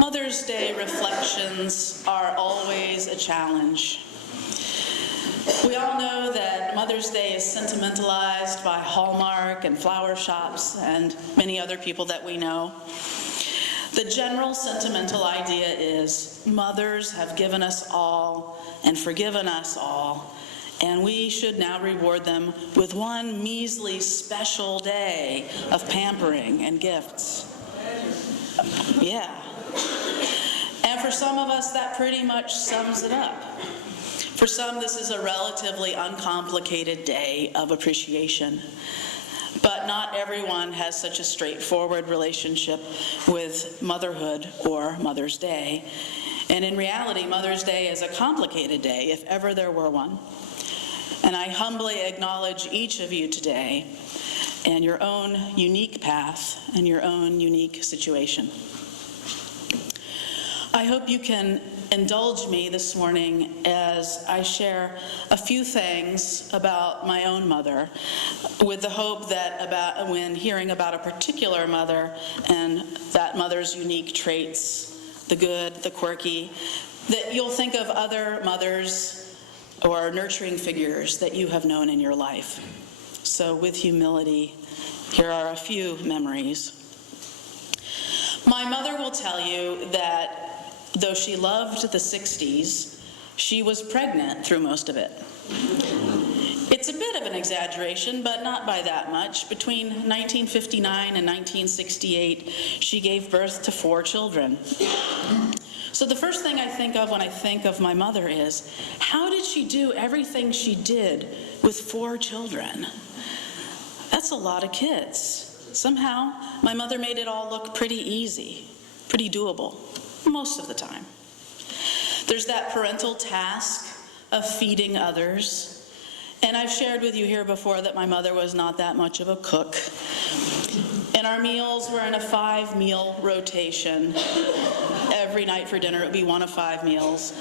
Mother's Day reflections are always a challenge. We all know that Mother's Day is sentimentalized by Hallmark and flower shops and many other people that we know. The general sentimental idea is mothers have given us all and forgiven us all, and we should now reward them with one measly special day of pampering and gifts. Yeah. And for some of us, that pretty much sums it up. For some, this is a relatively uncomplicated day of appreciation. But not everyone has such a straightforward relationship with motherhood or Mother's Day. And in reality, Mother's Day is a complicated day, if ever there were one. And I humbly acknowledge each of you today and your own unique path and your own unique situation. I hope you can indulge me this morning as I share a few things about my own mother, with the hope that when hearing about a particular mother and that mother's unique traits, the good, the quirky, that you'll think of other mothers or nurturing figures that you have known in your life. So with humility, here are a few memories. My mother will tell you that though she loved the 60s, she was pregnant through most of it. It's a bit of an exaggeration, but not by that much. Between 1959 and 1968, she gave birth to 4 children. So the first thing I think of when I think of my mother is, how did she do everything she did with 4 children? That's a lot of kids. Somehow, my mother made it all look pretty easy, pretty doable. Most of the time. There's that parental task of feeding others. And I've shared with you here before that my mother was not that much of a cook. And our meals were in a 5-meal rotation. Every night for dinner it would be one of 5 meals.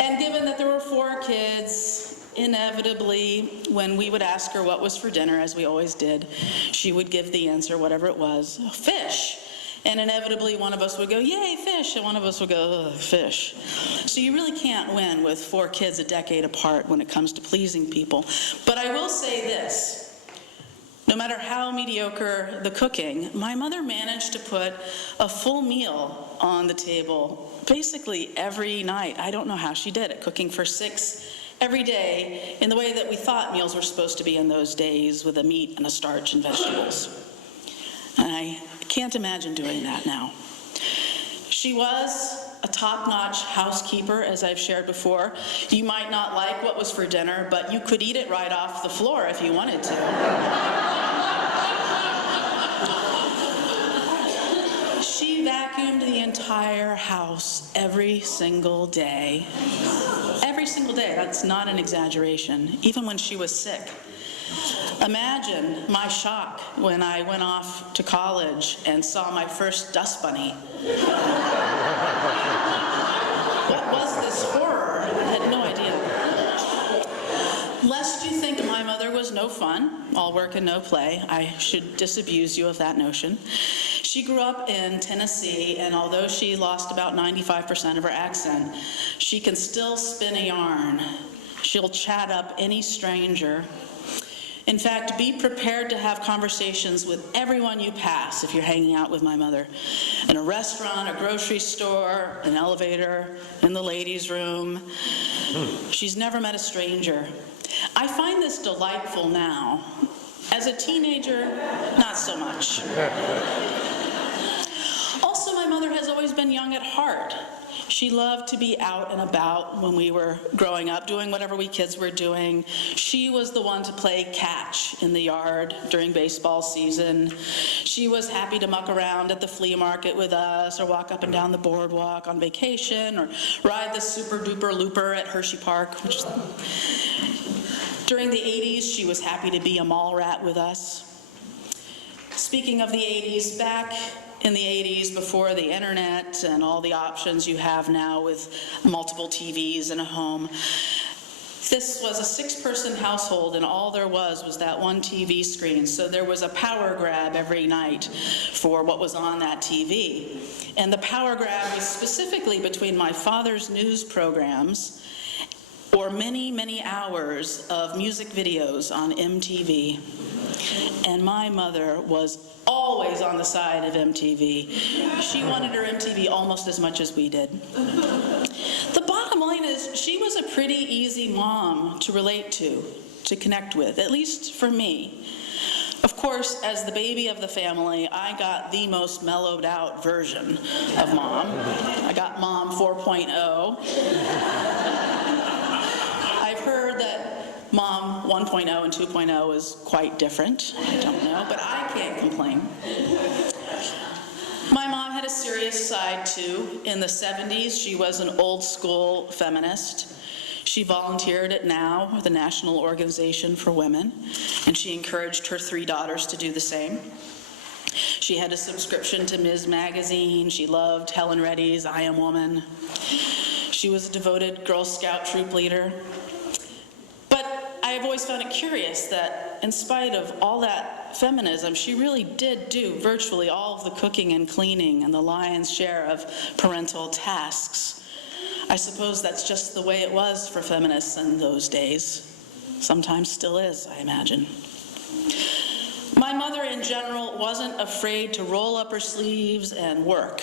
And given that there were 4 kids, inevitably, when we would ask her what was for dinner, as we always did, she would give the answer, whatever it was, fish. And inevitably, one of us would go, yay, fish, and one of us would go, ugh, fish. So you really can't win with 4 kids a decade apart when it comes to pleasing people. But I will say this, no matter how mediocre the cooking, my mother managed to put a full meal on the table basically every night. I don't know how she did it, cooking for 6 every day in the way that we thought meals were supposed to be in those days, with a meat and a starch and vegetables. And I can't imagine doing that now. She was a top-notch housekeeper, as I've shared before. You might not like what was for dinner, but you could eat it right off the floor if you wanted to. She vacuumed the entire house every single day. Every single day, that's not an exaggeration, even when she was sick. Imagine my shock when I went off to college and saw my first dust bunny. What was this horror? I had no idea. Lest you think my mother was no fun, all work and no play, I should disabuse you of that notion. She grew up in Tennessee, and although she lost about 95% of her accent, she can still spin a yarn. She'll chat up any stranger. In fact, be prepared to have conversations with everyone you pass if you're hanging out with my mother. In a restaurant, a grocery store, an elevator, in the ladies' room. She's never met a stranger. I find this delightful now. As a teenager, not so much. Also, my mother has always been young at heart. She loved to be out and about when we were growing up, doing whatever we kids were doing. She was the one to play catch in the yard during baseball season. She was happy to muck around at the flea market with us, or walk up and down the boardwalk on vacation, or ride the super-duper looper at Hershey Park. During the 80s, she was happy to be a mall rat with us. Speaking of the 80s, back in the 80s, before the internet and all the options you have now with multiple TVs in a home, This was a 6-person household, and all there was that one TV screen. So there was a power grab every night for what was on that TV. And the power grab was specifically between my father's news programs or many, many hours of music videos on MTV. And my mother was always on the side of MTV. She wanted her MTV almost as much as we did. The bottom line is, she was a pretty easy mom to relate to connect with, at least for me. Of course, as the baby of the family, I got the most mellowed out version of mom. I got mom 4.0. I've heard that Mom 1.0 and 2.0 is quite different. I don't know, but I can't complain. My mom had a serious side too. In the 70s, she was an old school feminist. She volunteered at NOW, the National Organization for Women, and she encouraged her 3 daughters to do the same. She had a subscription to Ms. Magazine. She loved Helen Reddy's I Am Woman. She was a devoted Girl Scout troop leader. I've always found it curious that in spite of all that feminism, she really did do virtually all of the cooking and cleaning and the lion's share of parental tasks. I suppose that's just the way it was for feminists in those days. Sometimes still is, I imagine. My mother in general wasn't afraid to roll up her sleeves and work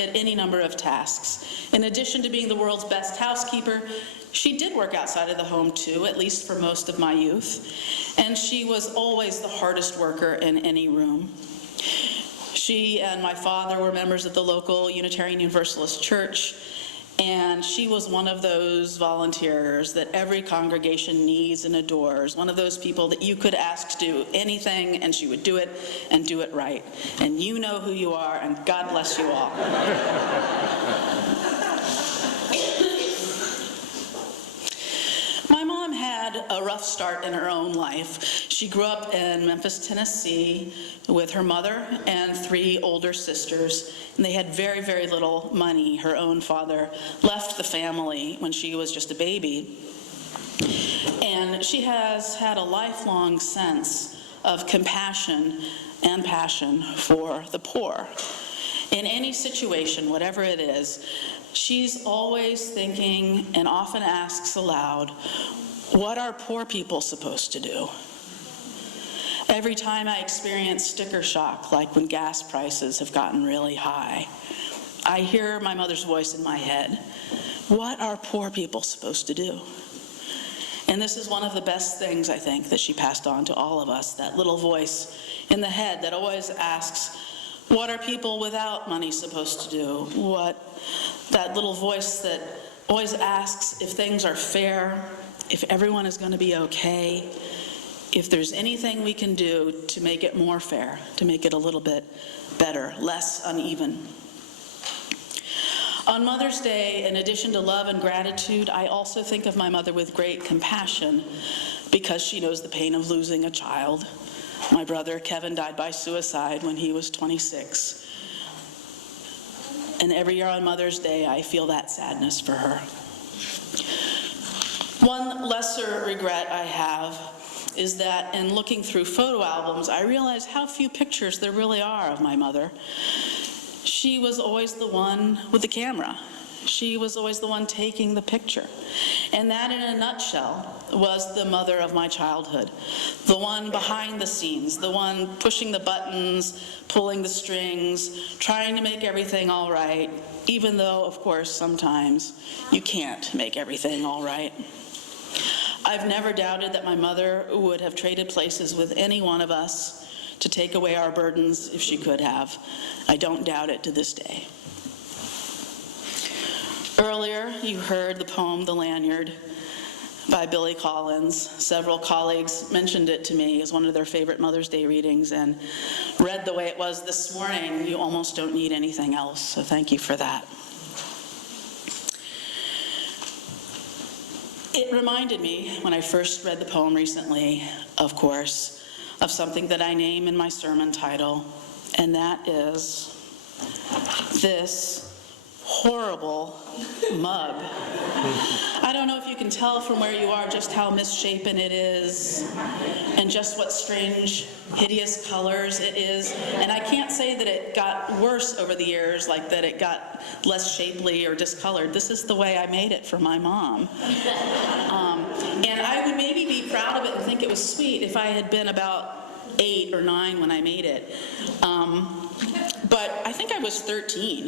at any number of tasks. In addition to being the world's best housekeeper, she did work outside of the home too, at least for most of my youth. And she was always the hardest worker in any room. She and my father were members of the local Unitarian Universalist church, and she was one of those volunteers that every congregation needs and adores, one of those people that you could ask to do anything and she would do it and do it right. And you know who you are, and God bless you all. My mom had a rough start in her own life. She grew up in Memphis, Tennessee with her mother and 3 older sisters, and they had very, very little money. Her own father left the family when she was just a baby. And she has had a lifelong sense of compassion and passion for the poor. In any situation, whatever it is, she's always thinking and often asks aloud, what are poor people supposed to do? Every time I experience sticker shock, like when gas prices have gotten really high, I hear my mother's voice in my head. What are poor people supposed to do? And this is one of the best things, I think, that she passed on to all of us, that little voice in the head that always asks, what are people without money supposed to do? That little voice that always asks if things are fair, if everyone is going to be okay, if there's anything we can do to make it more fair, to make it a little bit better, less uneven. On Mother's Day, in addition to love and gratitude, I also think of my mother with great compassion because she knows the pain of losing a child. My brother, Kevin, died by suicide when he was 26. And every year on Mother's Day, I feel that sadness for her. One lesser regret I have is that in looking through photo albums, I realize how few pictures there really are of my mother. She was always the one with the camera. She was always the one taking the picture. And that, in a nutshell, was the mother of my childhood. The one behind the scenes, the one pushing the buttons, pulling the strings, trying to make everything all right, even though, of course, sometimes you can't make everything all right. I've never doubted that my mother would have traded places with any one of us to take away our burdens if she could have. I don't doubt it to this day. Earlier, you heard the poem, The Lanyard, by Billy Collins. Several colleagues mentioned it to me as one of their favorite Mother's Day readings, and read the way it was this morning. You almost don't need anything else, so thank you for that. It reminded me, when I first read the poem recently, of course, of something that I name in my sermon title, and that is, this horrible mug. I don't know if you can tell from where you are just how misshapen it is and just what strange, hideous colors it is. And I can't say that it got worse over the years, like that it got less shapely or discolored. This is the way I made it for my mom. And I would maybe be proud of it and think it was sweet if I had been about 8 or 9 when I made it. But I think I was 13.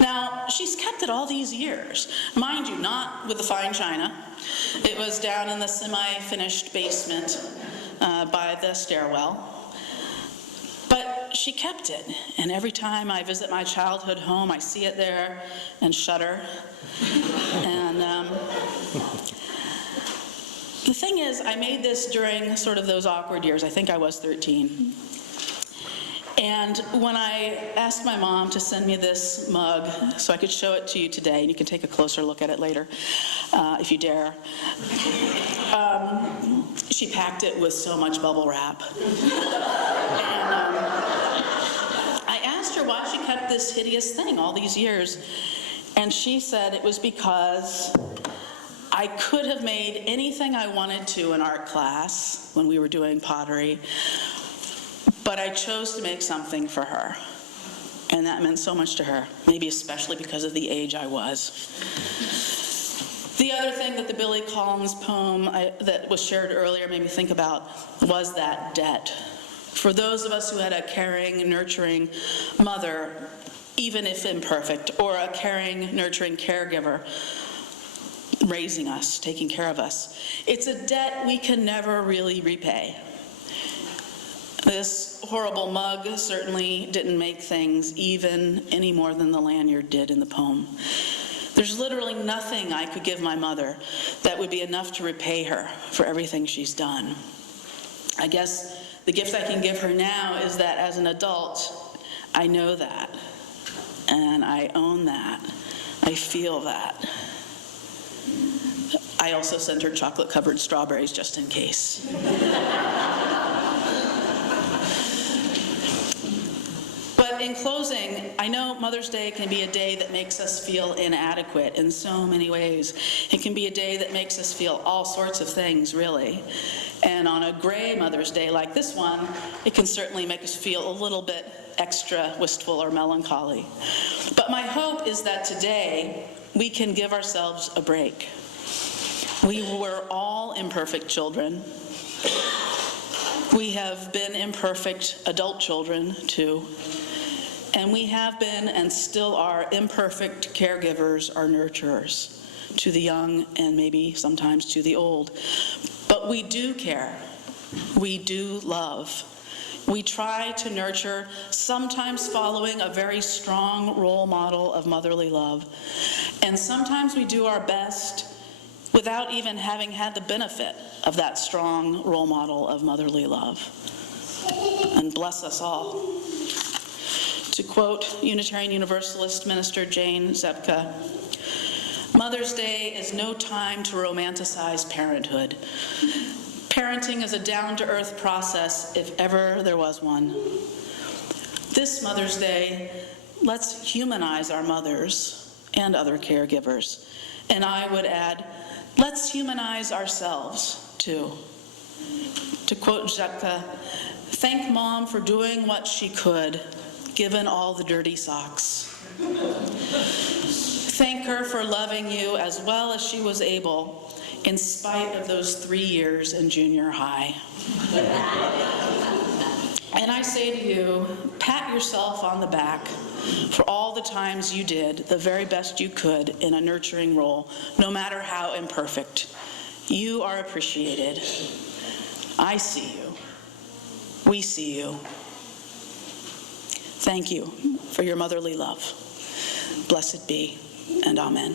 Now, she's kept it all these years. Mind you, not with the fine china. It was down in the semi-finished basement by the stairwell. But she kept it, and every time I visit my childhood home, I see it there and shudder. And the thing is, I made this during sort of those awkward years. I think I was 13. And when I asked my mom to send me this mug so I could show it to you today, and you can take a closer look at it later, if you dare, she packed it with so much bubble wrap. And I asked her why she kept this hideous thing all these years, and she said it was because I could have made anything I wanted to in art class when we were doing pottery, but I chose to make something for her. And that meant so much to her, maybe especially because of the age I was. The other thing that the Billy Collins poem that was shared earlier made me think about was that debt. For those of us who had a caring, nurturing mother, even if imperfect, or a caring, nurturing caregiver, raising us, taking care of us. It's a debt we can never really repay. This horrible mug certainly didn't make things even any more than the lanyard did in the poem. There's literally nothing I could give my mother that would be enough to repay her for everything she's done. I guess the gift I can give her now is that as an adult, I know that, and I own that. I feel that. I also sent her chocolate-covered strawberries just in case. But in closing, I know Mother's Day can be a day that makes us feel inadequate in so many ways. It can be a day that makes us feel all sorts of things, really. And on a gray Mother's Day like this one, it can certainly make us feel a little bit extra wistful or melancholy. But my hope is that today we can give ourselves a break. We were all imperfect children. We have been imperfect adult children, too. And we have been and still are imperfect caregivers or nurturers to the young and maybe sometimes to the old. But we do care. We do love. We try to nurture, sometimes following a very strong role model of motherly love. And sometimes we do our best without even having had the benefit of that strong role model of motherly love. And bless us all. To quote Unitarian Universalist Minister Jane Zepka, Mother's Day is no time to romanticize parenthood. Parenting is a down-to-earth process, if ever there was one. This Mother's Day, let's humanize our mothers and other caregivers. And I would add, let's humanize ourselves, too. To quote Zepka, thank Mom for doing what she could, given all the dirty socks. Thank her for loving you as well as she was able, in spite of those 3 years in junior high. And I say to you, pat yourself on the back for all the times you did the very best you could in a nurturing role, no matter how imperfect. You are appreciated. I see you. We see you. Thank you for your motherly love. Blessed be, and amen.